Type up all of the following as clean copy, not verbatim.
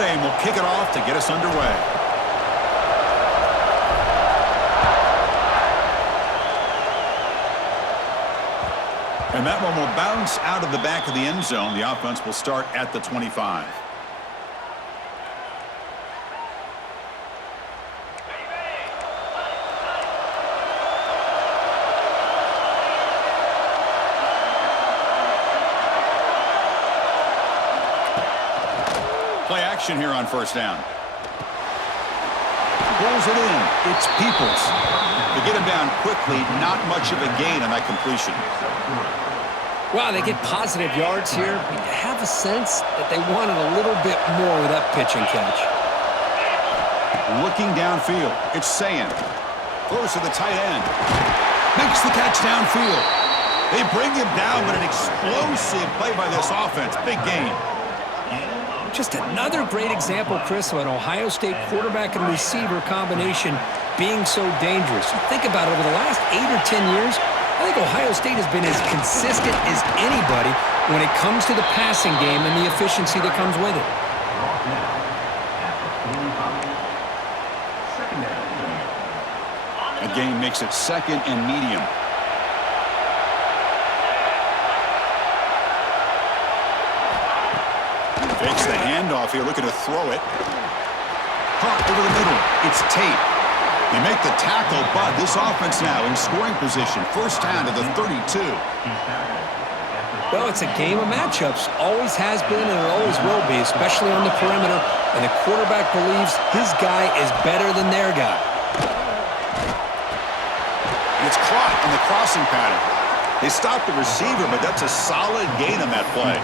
Dame will kick it off to get us underway. And that one will bounce out of the back of the end zone. The offense will start at the 25. Play action here on first down. Pulls it in. It's Peoples. To get him down quickly, not much of a gain on that completion. Wow, they get positive yards here, but you have a sense that they wanted a little bit more with that pitch and catch. Looking downfield, it's Sayan. Throws to the tight end. Makes the catch downfield. They bring him down, but an explosive play by this offense. Big gain. Just another great example, Chris, of an Ohio State quarterback and receiver combination being so dangerous. You think about it, over the last 8 or 10 years, I think Ohio State has been as consistent as anybody when it comes to the passing game and the efficiency that comes with it. A gain makes it second and medium. Fakes the handoff here, looking to throw it. Caught over the middle. It's Tate. They make the tackle, but this offense now in scoring position. First down to the 32. Well, it's a game of matchups. Always has been and it always will be, especially on the perimeter. And the quarterback believes his guy is better than their guy. It's caught in the crossing pattern. They stopped the receiver, but that's a solid gain on that play.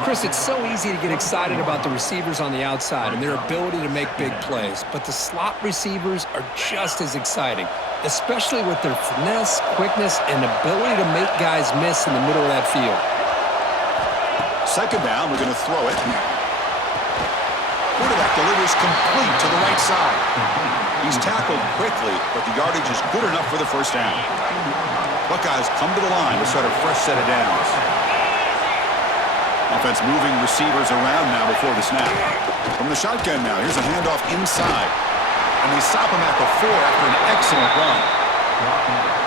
Chris, it's so easy to get excited about the receivers on the outside and their ability to make big plays, but the slot receivers are just as exciting, especially with their finesse, quickness, and ability to make guys miss in the middle of that field. Second down, we're going to throw it. Quarterback delivers complete to the right side. He's tackled quickly, but the yardage is good enough for the first down. Buckeyes come to the line to start a fresh set of downs. Offense moving receivers around now before the snap. From the shotgun now, here's a handoff inside. And they stop him at the 4 after an excellent run.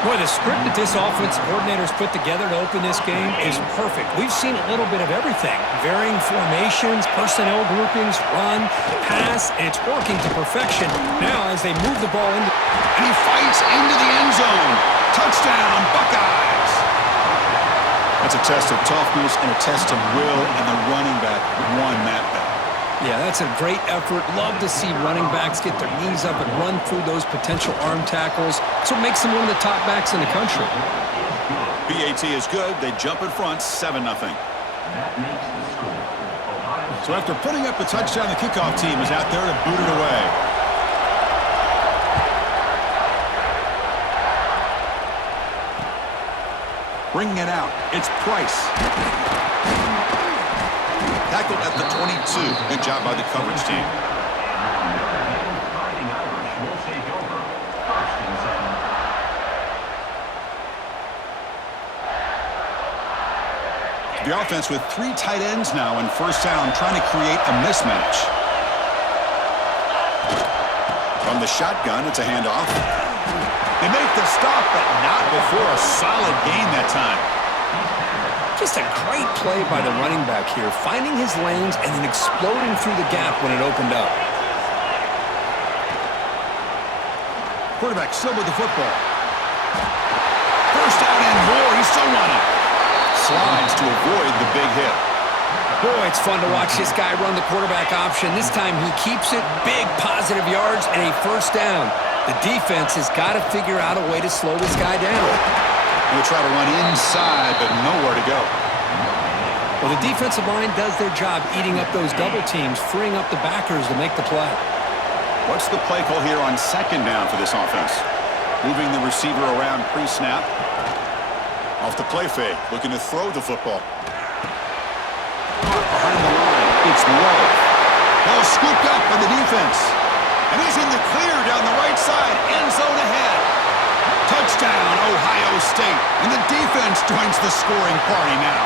Boy, the script that this offense coordinator's put together to open this game is perfect. We've seen a little bit of everything. Varying formations, personnel groupings, run, pass, and it's working to perfection. Now as they move the ball into... And he fights into the end zone. Touchdown, Buckeyes! That's a test of toughness and a test of will, and the running back won that battle. Yeah, that's a great effort. Love to see running backs get their knees up and run through those potential arm tackles. That's what makes them one of the top backs in the country. BAT is good. They jump in front, 7-0. So after putting up the touchdown, the kickoff team is out there to boot it away. Bringing it out, it's Price. Tackled at the 22. Good job by the coverage team. The offense with 3 tight ends now in first down, trying to create a mismatch. From the shotgun, it's a handoff. They make the stop, but not before a solid gain that time. Just a great play by the running back here, finding his lanes and then exploding through the gap when it opened up. Quarterback still with the football. First down and more. He's still running. Slides to avoid the big hit. Boy, it's fun to watch this guy run the quarterback option. This time he keeps it. Big positive yards and a first down. The defense has got to figure out a way to slow this guy down. He'll try to run inside, but nowhere to go. Well, the defensive line does their job eating up those double teams, freeing up the backers to make the play. What's the play call here on second down for this offense? Moving the receiver around pre-snap. Off the play fake, looking to throw the football. Behind the line, it's Lowe. Ball scooped up by the defense. And he's in the clear down the right side, end zone ahead. Touchdown, Ohio State. And the defense joins the scoring party now.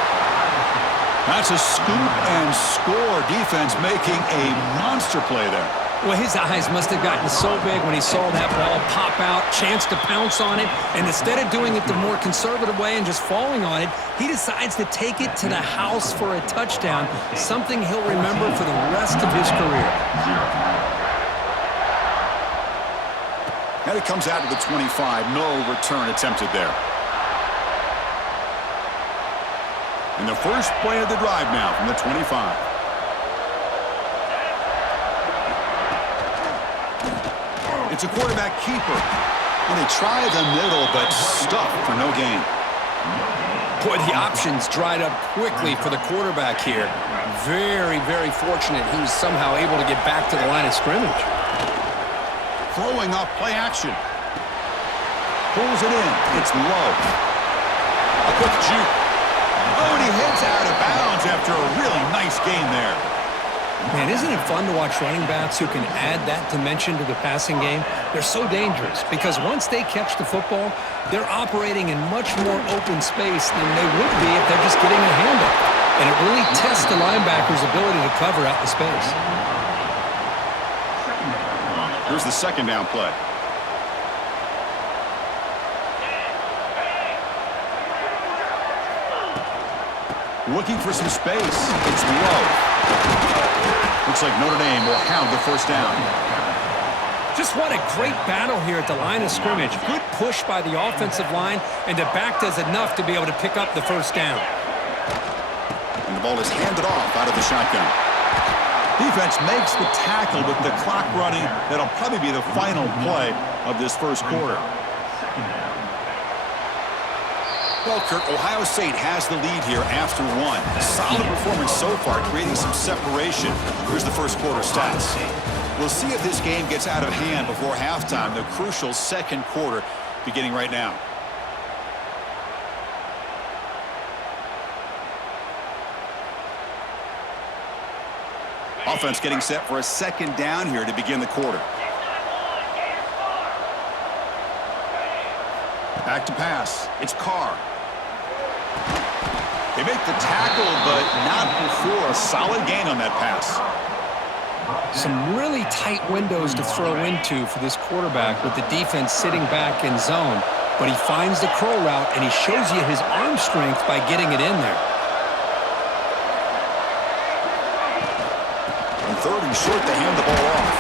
That's a scoop and score. Defense making a monster play there. Well, his eyes must have gotten so big when he saw that ball pop out, chance to pounce on it, and instead of doing it the more conservative way and just falling on it, he decides to take it to the house for a touchdown, something he'll remember for the rest of his career. And it comes out to the 25. No return attempted there. And the first play of the drive now from the 25. It's a quarterback keeper. And they try the middle, but stuffed for no gain. Boy, the options dried up quickly for the quarterback here. Very, very fortunate he was somehow able to get back to the line of scrimmage. Throwing off play action. Pulls it in. It's low. A quick juke. Oh, and he heads out of bounds after a really nice gain there. Man, isn't it fun to watch running backs who can add that dimension to the passing game? They're so dangerous because once they catch the football, they're operating in much more open space than they would be if they're just getting a handoff. And it really tests the linebacker's ability to cover out the space. Here's the second down play. Looking for some space. It's low. Looks like Notre Dame will have the first down. Just what a great battle here at the line of scrimmage. Good push by the offensive line, and the back does enough to be able to pick up the first down. And the ball is handed off out of the shotgun. Defense makes the tackle with the clock running. That'll probably be the final play of this first quarter. Well, Kurt, Ohio State has the lead here after one. Solid performance so far, creating some separation. Here's the first quarter stats. We'll see if this game gets out of hand before halftime, the crucial second quarter beginning right now. Offense getting set for a second down here to begin the quarter. Back to pass. It's Carr. They make the tackle, but not before a solid gain on that pass. Some really tight windows to throw into for this quarterback with the defense sitting back in zone. But he finds the curl route, and he shows you his arm strength by getting it in there. On third and short, they hand the ball off.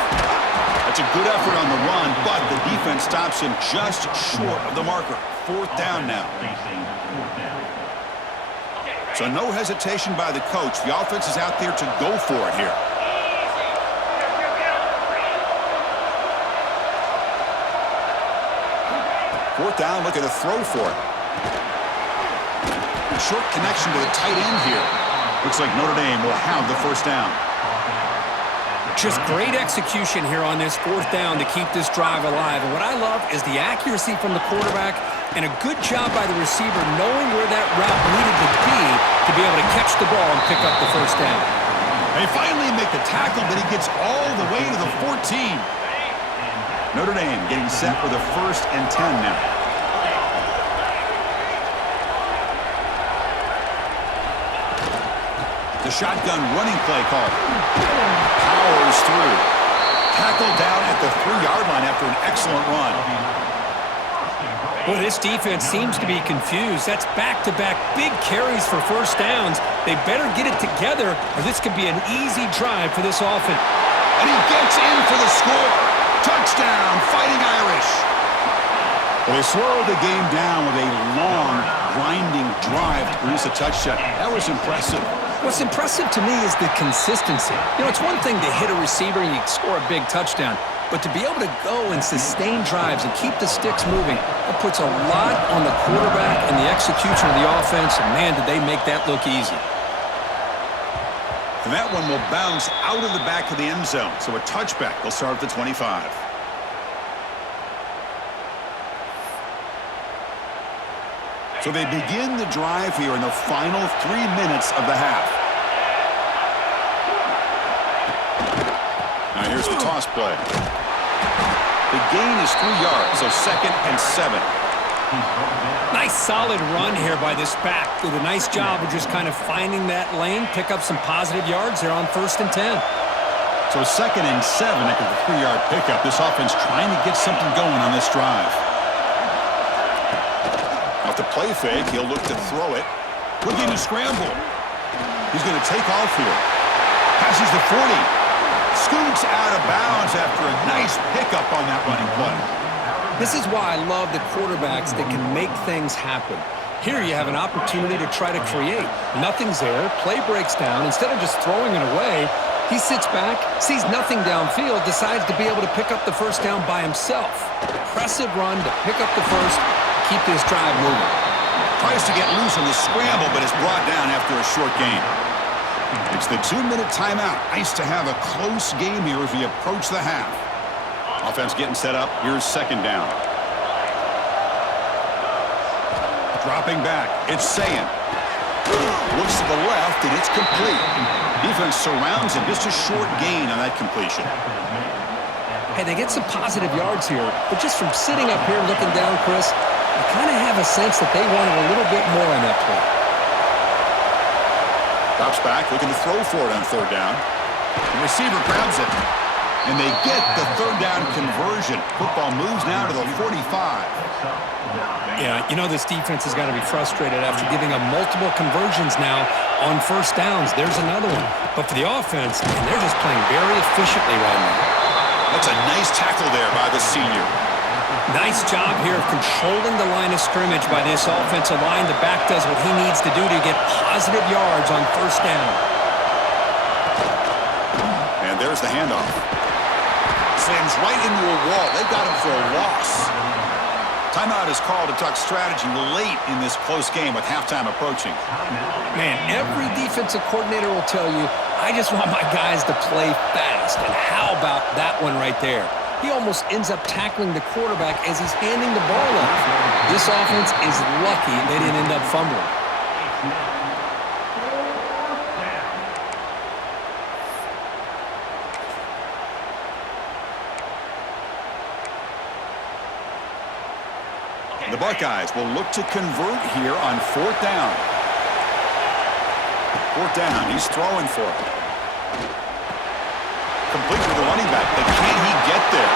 That's a good effort on the run, but the defense stops him just short of the marker. Fourth down now. So no hesitation by the coach. The offense is out there to go for it here. Fourth down, looking to throw for it. A short connection to the tight end here. Looks like Notre Dame will have the first down. Just great execution here on this fourth down to keep this drive alive. And what I love is the accuracy from the quarterback and a good job by the receiver knowing where that route needed to be able to catch the ball and pick up the first down. They finally make the tackle, but he gets all the way to the 14. Notre Dame getting set for the 1st and 10 now. The shotgun running play call. Powers through. Tackled down at the 3-yard line after an excellent run. Well, this defense seems to be confused. That's back-to-back big carries for first downs. They better get it together, or this could be an easy drive for this offense. And he gets in for the score. Touchdown, Fighting Irish. Well, they slowed the game down with a long, grinding drive to produce a touchdown. That was impressive. What's impressive to me is the consistency. You know, it's one thing to hit a receiver and you score a big touchdown, but to be able to go and sustain drives and keep the sticks moving, that puts a lot on the quarterback and the execution of the offense, and man, did they make that look easy. And that one will bounce out of the back of the end zone, so a touchback will start at the 25. So they begin the drive here in the final 3 minutes of the half. Now here's the toss play. The gain is 3 yards, so 2nd and 7. Nice solid run here by this back. Did a nice job of just kind of finding that lane, pick up some positive yards there on 1st and 10. So 2nd and 7 after the 3-yard pickup. This offense trying to get something going on this drive. Off the play fake, he'll look to throw it. Looking to scramble. He's going to take off here. Passes the 40. Scoots out of bounds after a nice pickup on that running play. This is why I love the quarterbacks that can make things happen. Here you have an opportunity to try to create. Nothing's there. Play breaks down. Instead of just throwing it away, he sits back, sees nothing downfield, decides to be able to pick up the first down by himself. Impressive run to pick up the first, keep this drive moving. Tries to get loose on the scramble, but is brought down after a short gain. It's the 2-minute timeout. Nice to have a close game here as we approach the half. Offense getting set up. Here's 2nd down. Dropping back. It's Sayan. Looks to the left, and it's complete. Defense surrounds him. Just a short gain on that completion. Hey, they get some positive yards here, but just from sitting up here looking down, Chris, I kind of have a sense that they wanted a little bit more on that play. Drops back, looking to throw for it on 3rd down. The receiver grabs it, and they get the 3rd down conversion. Football moves now to the 45. Yeah, you know this defense has got to be frustrated after giving up multiple conversions now on 1st downs. There's another one. But for the offense, man, they're just playing very efficiently right now. That's a nice tackle there by the senior. Nice job here of controlling the line of scrimmage by this offensive line. The back does what he needs to do to get positive yards on 1st down. And there's the handoff. Slams right into a wall. They got him for a loss. Timeout is called to talk strategy late in this close game with halftime approaching. Man, every defensive coordinator will tell you, I just want my guys to play fast. And how about that one right there? He almost ends up tackling the quarterback as he's handing the ball off. This offense is lucky they didn't end up fumbling. The Buckeyes will look to convert here on 4th down. 4th down, he's throwing for it. Complete with the running back, but can he get there?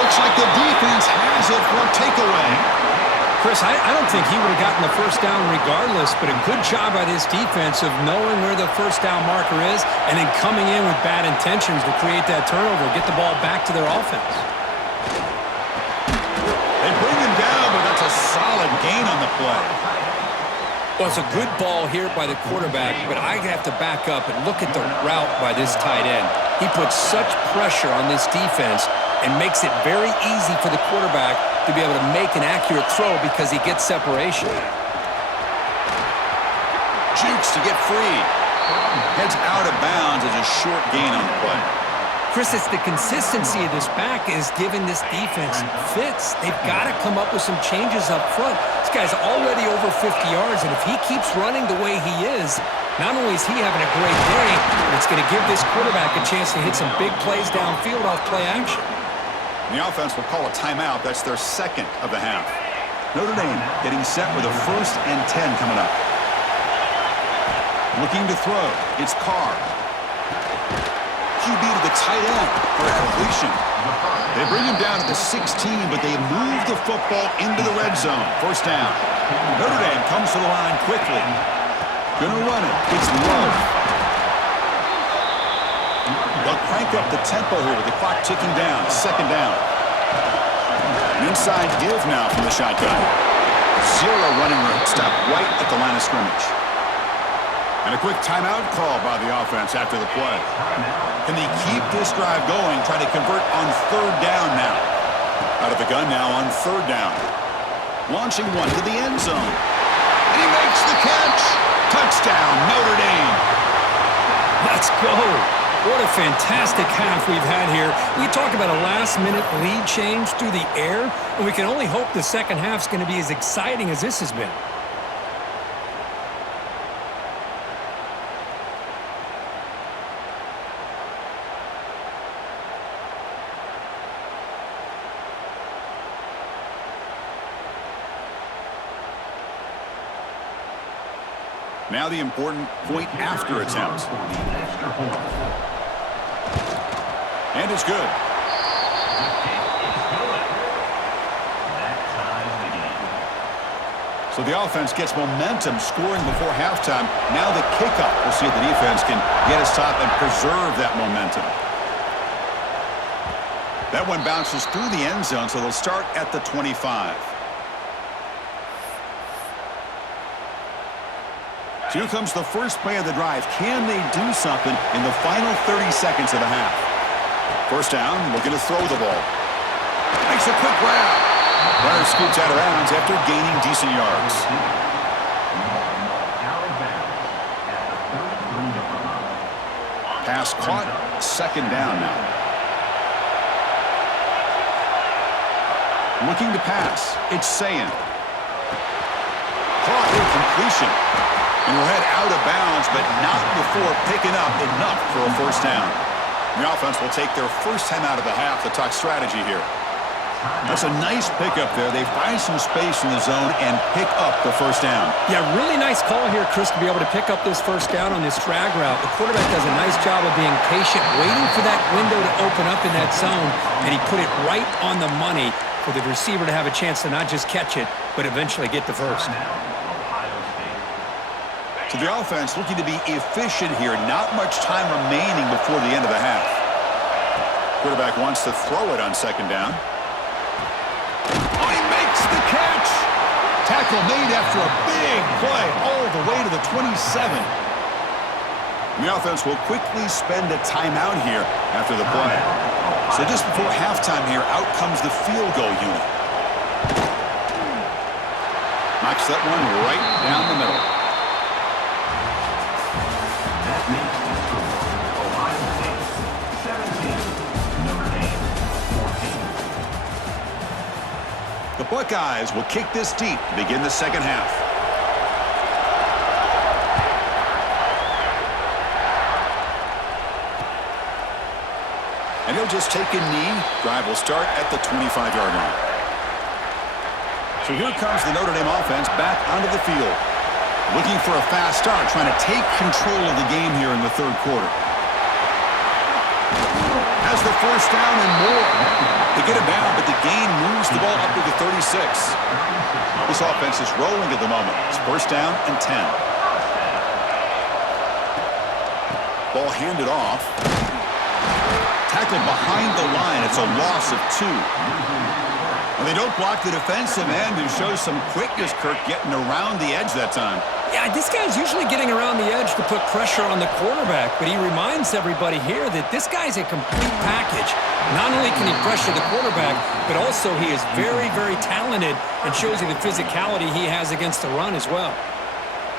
Looks like the defense has it for a takeaway. Chris, I don't think he would have gotten the 1st down regardless, but a good job by this defense of knowing where the 1st down marker is and then coming in with bad intentions to create that turnover, get the ball back to their offense. They bring him down, but that's a solid gain on the play. Well, it's a good ball here by the quarterback, but I have to back up and look at the route by this tight end. He puts such pressure on this defense and makes it very easy for the quarterback to be able to make an accurate throw because he gets separation. Jukes to get free. Heads out of bounds as a short gain on the play. Chris, it's the consistency of this back is giving this defense fits. They've got to come up with some changes up front. This guy's already over 50 yards, and if he keeps running the way he is, not only is he having a great day, but it's going to give this quarterback a chance to hit some big plays downfield off play action. The offense will call a timeout. That's their 2nd of the half. Notre Dame getting set with a 1st and 10 coming up. Looking to throw. It's Carr. QB to the tight end for a completion. They bring him down to the 16, but they move the football into the red zone. 1st down. Notre Dame comes to the line quickly. Gonna run it. It's Love. They'll crank up the tempo here with the clock ticking down. 2nd down. An inside give now from the shotgun. 0 running room. Stop right at the line of scrimmage. And a quick timeout call by the offense after the play. Can they keep this drive going, trying to convert on 3rd down now? Out of the gun now on 3rd down. Launching one to the end zone. And he makes the catch. Touchdown, Notre Dame. Let's go. What a fantastic half we've had here. We talk about a last-minute lead change through the air, and we can only hope the second half's going to be as exciting as this has been. Now the important point after attempt. And it's good. So the offense gets momentum scoring before halftime. Now the kickoff. We'll see if the defense can get a stop and preserve that momentum. That one bounces through the end zone, so they'll start at the 25. So here comes the first play of the drive. Can they do something in the final 30 seconds of the half? First down, looking to throw the ball. Makes a quick grab. Runner scoots out of bounds after gaining decent yards. Pass caught, second down now. Looking to pass, it's Sayin. Caught incompletion. And will head out of bounds, but not before picking up enough for a first down. The offense will take their first time out of the half to talk strategy here. That's a nice pickup there. They find some space in the zone and pick up the first down. Yeah, really nice call here, Chris, to be able to pick up this first down on this drag route. The quarterback does a nice job of being patient, waiting for that window to open up in that zone, and he put it right on the money for the receiver to have a chance to not just catch it, but eventually get the first. So the offense looking to be efficient here. Not much time remaining before the end of the half. Quarterback wants to throw it on second down. Oh, he makes the catch. Tackle made after a big play all the way to the 27. The offense will quickly spend a timeout here after the play. So just before halftime here, out comes the field goal unit. Knocks that one right down the middle. The Buckeyes will kick this deep to begin the second half. And he'll just take a knee. Drive will start at the 25-yard line. So here comes the Notre Dame offense back onto the field. Looking for a fast start, trying to take control of the game here in the third quarter. Has the first down and more. They get it down, but the gain moves the ball up to the 36. This offense is rolling at the moment. It's first down and 10. Ball handed off. Tackled behind the line. It's a loss of 2. And they don't block the defensive end, who shows some quickness, Kirk, getting around the edge that time. Yeah, this guy's usually getting around the edge to put pressure on the quarterback, but he reminds everybody here that this guy's a complete package. Not only can he pressure the quarterback, but also he is very, very talented and shows you the physicality he has against the run as well.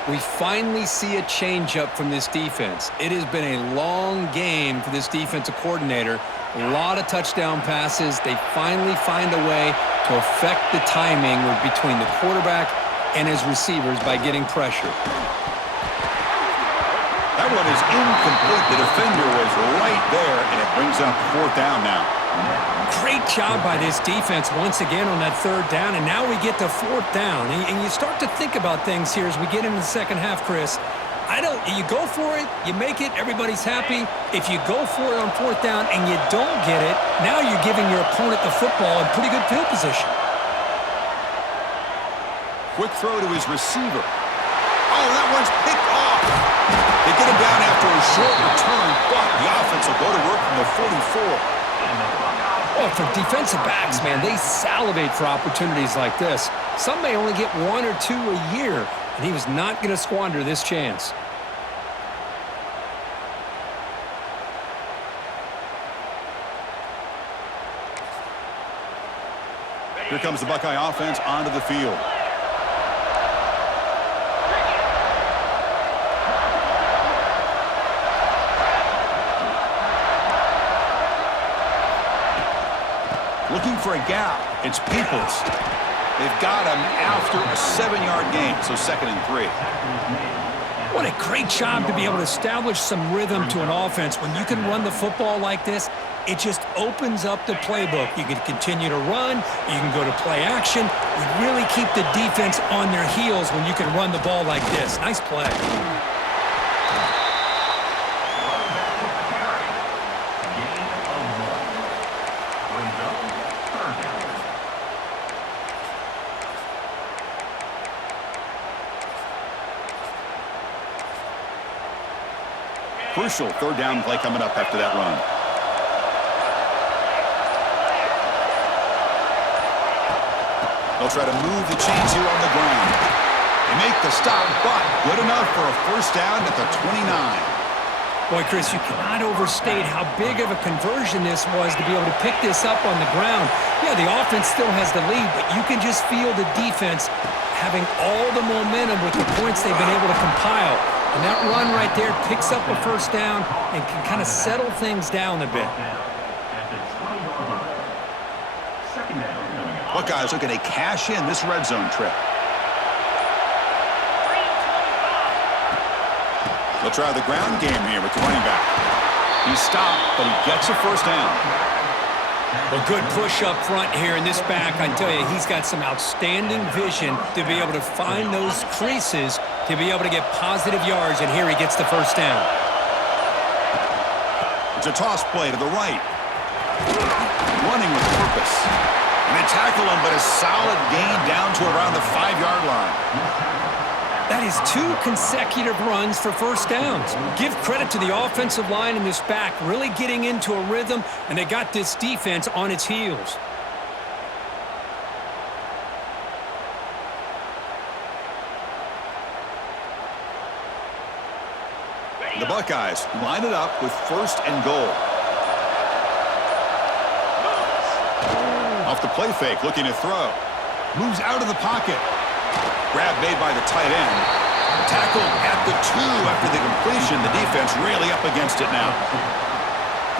We finally see a change-up from this defense. It has been a long game for this defensive coordinator. A lot of touchdown passes. They finally find a way to affect the timing between the quarterback and his receivers by getting pressure. That one is incomplete. The defender was right there, and it brings up fourth down now. Great job by this defense once again on that third down, and now we get to fourth down. And you start to think about things here as we get into the second half, Chris. You go for it, you make it, everybody's happy. If you go for it on fourth down and you don't get it, now you're giving your opponent the football in pretty good field position. Quick throw to his receiver. Oh, that one's picked off. They get him down after a short return, but the offense will go to work from the 44. Well, for defensive backs, man, they salivate for opportunities like this. Some may only get 1 or 2 a year, and he was not going to squander this chance. Here comes the Buckeye offense onto the field. Looking for a gap. It's Peoples. They've got him after a 7-yard gain, so 2nd and 3. What a great job to be able to establish some rhythm to an offense. When you can run the football like this, it just opens up the playbook. You can continue to run. You can go to play action. You really keep the defense on their heels when you can run the ball like this. Nice play. Crucial third down play coming up after that run. They'll try to move the chains here on the ground. They make the stop, but good enough for a first down at the 29. Boy, Chris, you cannot overstate how big of a conversion this was to be able to pick this up on the ground. Yeah, the offense still has the lead, but you can just feel the defense having all the momentum with the points they've been able to compile. And that run right there picks up a first down and can kind of settle things down a bit. Buckeyes looking to cash in this red zone trip. They'll try the ground game here with the running back. He's stopped, but he gets a first down. Well, good push up front here in this back. I tell you, he's got some outstanding vision to be able to find those creases to be able to get positive yards, and here he gets the first down. It's a toss play to the right. Running with purpose. And they tackle him, but a solid gain down to around the 5-yard line. That is 2 consecutive runs for first downs. Give credit to the offensive line in this back, really getting into a rhythm, and they got this defense on its heels. The Buckeyes line it up with first and goal. Off the play fake, looking to throw. Moves out of the pocket. Grab made by the tight end. Tackle at the 2 after the completion. The defense really up against it now.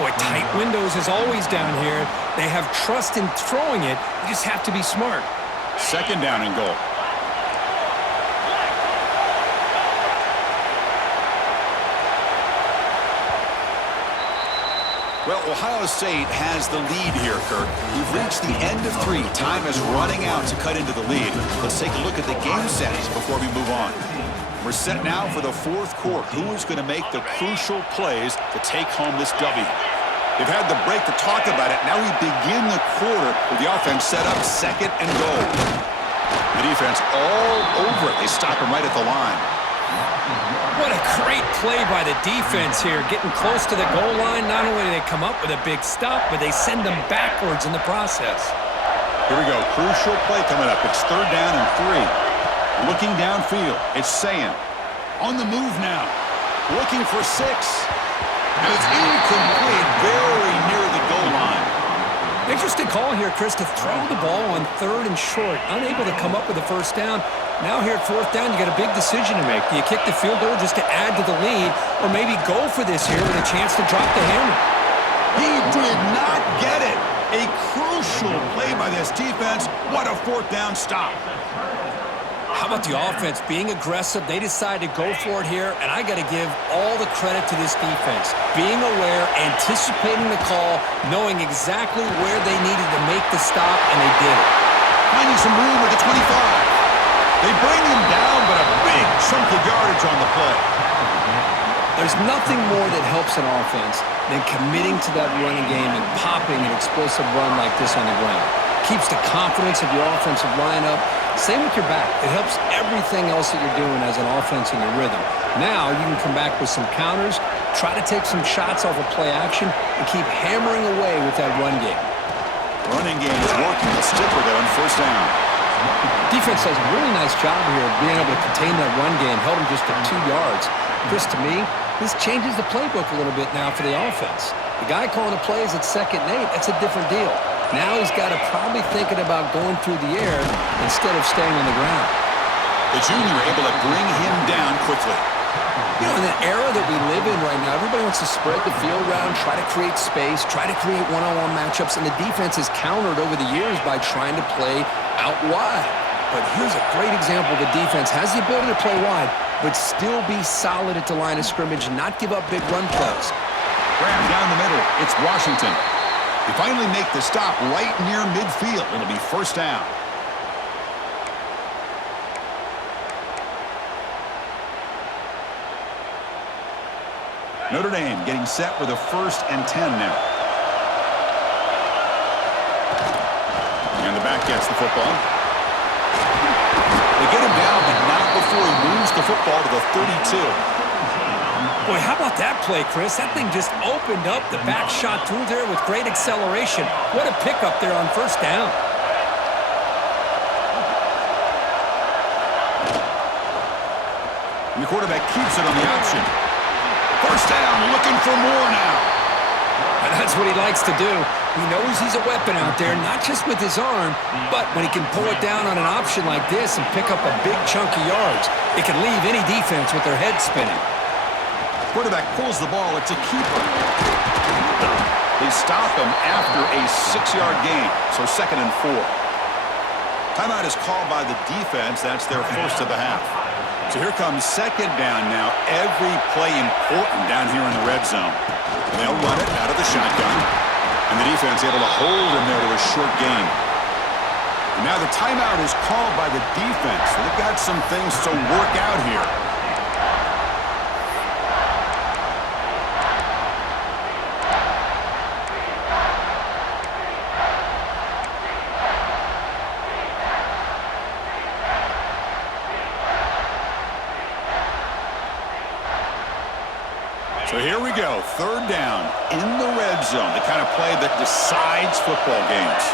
Boy, tight windows is always down here. They have trust in throwing it. You just have to be smart. Second down and goal. Well, Ohio State has the lead here, Kirk. We've reached the end of 3. Time is running out to cut into the lead. Let's take a look at the game settings before we move on. We're set now for the 4th quarter. Who is going to make the crucial plays to take home this W? They've had the break to talk about it. Now we begin the quarter with the offense set up second and goal. The defense all over it. They stop him right at the line. What a great play by the defense here. Getting close to the goal line, not only do they come up with a big stop, but they send them backwards in the process. Here we go. Crucial play coming up. It's third down and 3. Looking downfield. It's Sayan. On the move now. Looking for 6. And it's incomplete. Very near the goal line. Interesting call here, Chris, to throw the ball on 3rd and short. Unable to come up with a first down. Now here at 4th down, you got a big decision to make. Do you kick the field goal just to add to the lead, or maybe go for this here with a chance to drop the hammer? He did not get it. A crucial play by this defense. What a 4th down stop. How about the offense being aggressive? They decided to go for it here, and I got to give all the credit to this defense. Being aware, anticipating the call, knowing exactly where they needed to make the stop, and they did it. Finding some room with the 25. They bring him down, but a big chunk of yardage on the play. There's nothing more that helps an offense than committing to that running game and popping an explosive run like this on the ground. Keeps the confidence of your offensive lineup. Same with your back. It helps everything else that you're doing as an offense in your rhythm. Now you can come back with some counters, try to take some shots off of play action, and keep hammering away with that run game. Running game is working. Let's stick with it on first down. Defense does a really nice job here of being able to contain that run game, held him just to 2 yards. Chris, to me, this changes the playbook a little bit now for the offense. The guy calling the plays at 2nd and 8, that's a different deal. Now he's got to probably thinking about going through the air instead of staying on the ground. The junior able to bring him down quickly. You know, in the era that we live in right now, everybody wants to spread the field around, try to create space, try to create one-on-one matchups, and the defense has countered over the years by trying to play out wide. But here's a great example. The defense has the ability to play wide, but still be solid at the line of scrimmage and not give up big run plays. Grab down the middle. It's Washington. They finally make the stop right near midfield. It'll be first down. Notre Dame getting set with a 1st and 10 now. And the back gets the football. They get him down, but not before he moves the football to the 32. Boy, how about that play, Chris? That thing just opened up the back shot through there with great acceleration. What a pickup there on first down. And the quarterback keeps it on the option. First down, looking for more now. And that's what he likes to do. He knows he's a weapon out there, not just with his arm, but when he can pull it down on an option like this and pick up a big chunk of yards, it can leave any defense with their head spinning. Quarterback pulls the ball. It's a keeper. They stop him after a 6-yard gain, so 2nd and 4. Timeout is called by the defense. That's their first of the half. So here comes 2nd down now. Every play important down here in the red zone. They'll run it out of the shotgun. And the defense able to hold him there to a short gain. And now the timeout is called by the defense. So they've got some things to work out here. So here we go, 3rd down in the red zone, the kind of play that decides football games.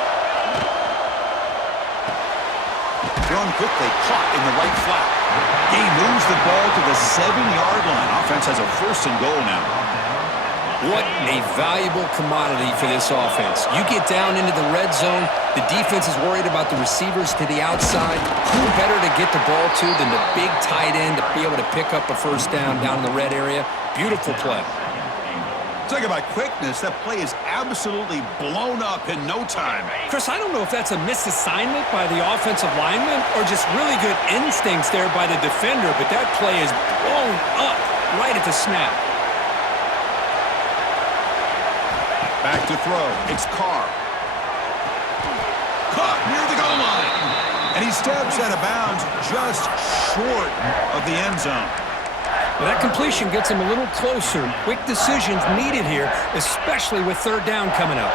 Thrown quickly, caught in the right flat. He moves the ball to the 7-yard line. Offense has a 1st and goal now. What a valuable commodity for this offense. You get down into the red zone, the defense is worried about the receivers to the outside. Who better to get the ball to than the big tight end to be able to pick up a first down in the red area? Beautiful play. Talk about quickness. That play is absolutely blown up in no time. Chris, I don't know if that's a misassignment by the offensive lineman or just really good instincts there by the defender, but that play is blown up right at the snap. Back to throw. It's Carr. Caught near the goal line. And he steps out of bounds just short of the end zone. Well, that completion gets him a little closer. Quick decisions needed here, especially with 3rd down coming up.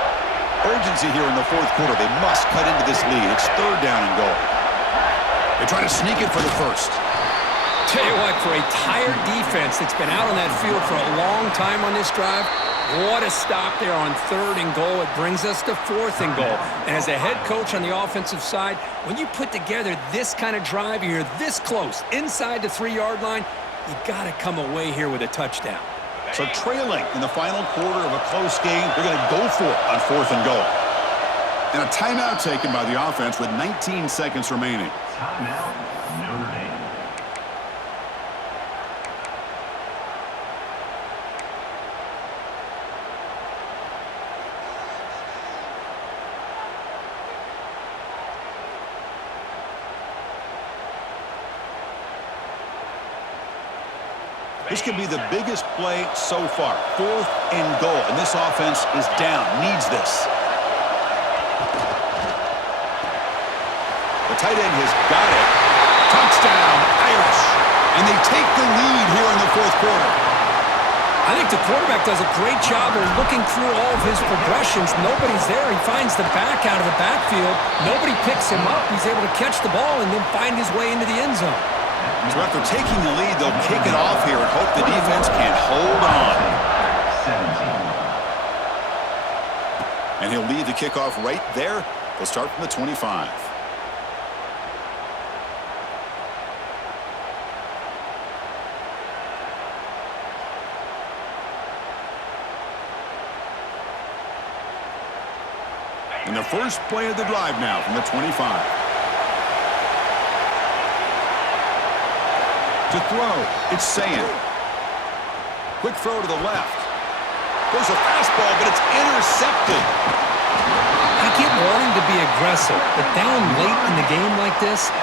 Urgency here in the 4th quarter. They must cut into this lead. It's 3rd down and goal. They try to sneak it for the 1st. Tell you what, for a tired defense that's been out on that field for a long time on this drive, what a stop there on 3rd and goal. It brings us to 4th and goal. And as a head coach on the offensive side, when you put together this kind of drive, you're this close, inside the 3-yard line, you got to come away here with a touchdown. So trailing in the final quarter of a close game, they're going to go for it on 4th and goal. And a timeout taken by the offense with 19 seconds remaining. Timeout, Notre Dame. This could be the biggest play so far. 4th and goal. And this offense is down. Needs this. The tight end has got it. Touchdown, Irish. And they take the lead here in the 4th quarter. I think the quarterback does a great job of looking through all of his progressions. Nobody's there. He finds the back out of the backfield. Nobody picks him up. He's able to catch the ball and then find his way into the end zone. So after taking the lead, they'll kick it off here and hope the defense can hold on. 17. And he'll lead the kickoff right there. They'll start from the 25. And the first play of the drive now from the 25. To throw, it's Sayin. Quick throw to the left. There's a fastball, but it's intercepted. I get wanting to be aggressive, but down late in the game like this,